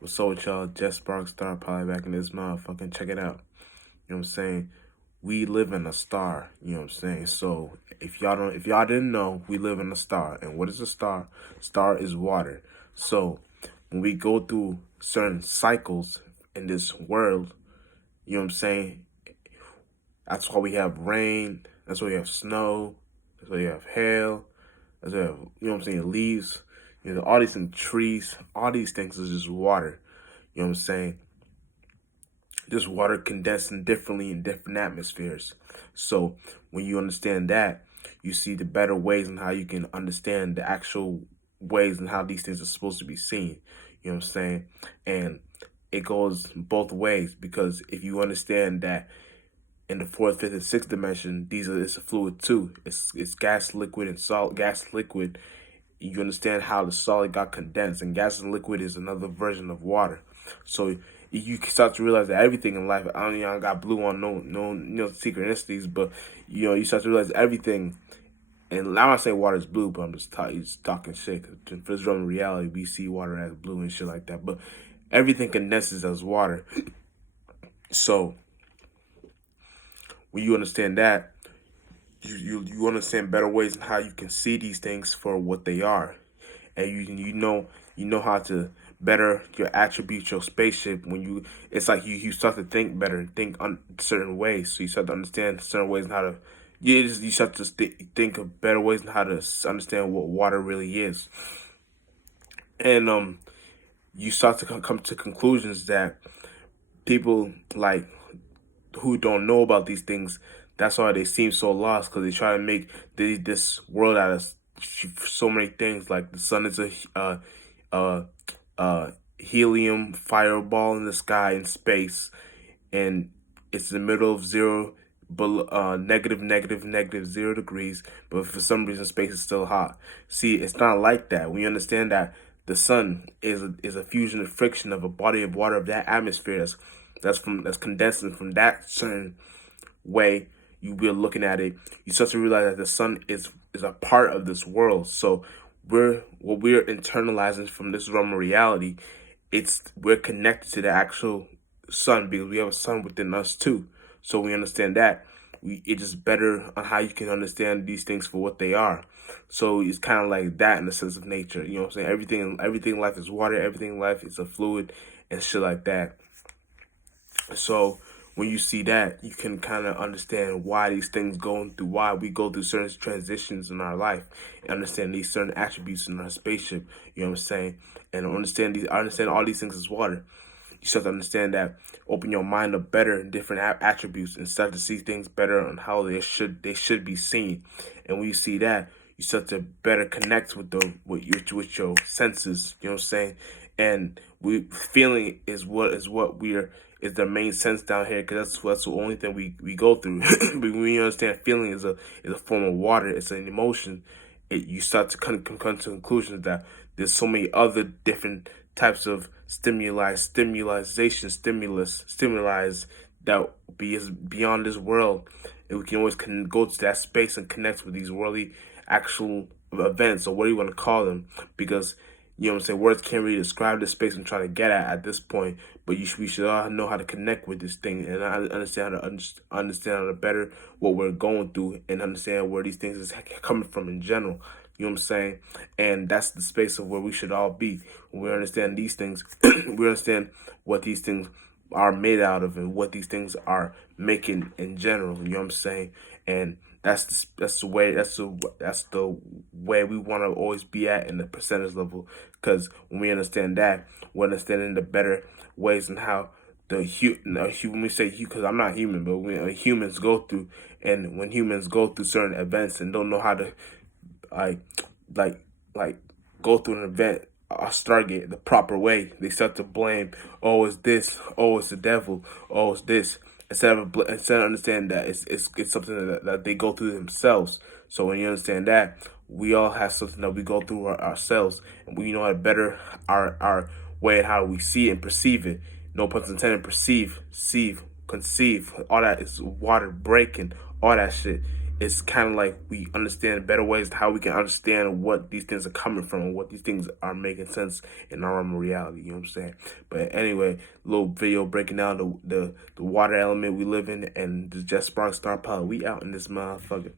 What's up with y'all? Jeff Sparks Star Pilot back in this motherfucking check it out. You know what I'm saying? We live in a star, you know what I'm saying? So if y'all didn't know, we live in a star. And what is a star? Star is water. So when we go through certain cycles in this world, you know what I'm saying? That's why we have rain, that's why we have snow, that's why we have hail, that's why we have, you know what I'm saying, leaves, all these things, trees, all these things is just water. You know what I'm saying? This water condensing differently in different atmospheres. So when you understand that, you see the better ways and how you can understand the actual ways and how these things are supposed to be seen. You know what I'm saying? And it goes both ways, because if you understand that in the fourth, fifth, and sixth dimension, it's a fluid too. It's gas, liquid, and solid. Gas, liquid. You understand how the solid got condensed, and gas and liquid is another version of water. So you start to realize that everything in life, I don't got blue on no synchronicities, but you start to realize everything. And I'm not saying water is blue, but I'm just talking shit. Cause for this realm of reality, we see water as blue and shit like that. But everything condenses as water. So when you understand that, you understand better ways and how you can see these things for what they are, and you know how to better your attribute your spaceship. When it's like you start to think better, think on certain ways, so you start to understand certain ways and how to you start to think of better ways and how to understand what water really is, and you start to come to conclusions that people like who don't know about these things, that's why they seem so lost, because they try to make this world out of so many things. Like the sun is a uh, helium fireball in the sky in space, and it's in the middle of zero, negative 0 degrees, but for some reason space is still hot. See, it's not like that. We understand that the sun is a fusion of friction of a body of water of that atmosphere that's condensing from that certain way you be looking at it. You start to realize that the sun is a part of this world. So we're internalizing from this realm of reality, we're connected to the actual sun, because we have a sun within us too. So we understand that it is better on how you can understand these things for what they are. So it's kind of like that in the sense of nature. You know what I'm saying? Everything in life is water. Everything in life is a fluid and shit like that. So when you see that, you can kind of understand why these things why we go through certain transitions in our life, and understand these certain attributes in our spaceship. You know what I'm saying? And understand all these things as water. You start to understand that, open your mind up better in different attributes, and start to see things better on how they should be seen. And when you see that, you start to better connect with your senses. You know what I'm saying? And feeling is what is the main sense down here, because that's the only thing we go through. But when you understand feeling is a form of water, it's an emotion. You start to come to conclusions that there's so many other different types of stimuli that is beyond this world, and we can always go to that space and connect with these worldly actual events, or what do you want to call them, because you know what I'm saying, words can't really describe the space I'm trying to get at this point. But we should all know how to connect with this thing, and understand how to understand how to better what we're going through, and understand where these things is coming from in general. You know what I'm saying? And that's the space of where we should all be. When we understand these things, we understand what these things are made out of, and what these things are making in general. You know what I'm saying? And that's the way we want to always be at in the percentage level. Because when we understand that, we're understanding the better ways and how when we say because I'm not human, but when humans go through, and when humans go through certain events and don't know how to like like like go through an event, Stargate, the proper way, they start to blame, oh it's this, oh it's the devil, oh it's this, instead of understanding that it's something that they go through themselves. So when you understand that, we all have something that we go through ourselves, and we know how to better our way and how we see it and perceive it. No pun intended. Conceive, all that is water breaking, all that shit it's kind of like we understand better ways how we can understand what these things are coming from and what these things are making sense in our own reality. You know what I'm saying? But anyway, little video breaking down the water element we live in, and the Just Spark Star Power. We out in this motherfucker.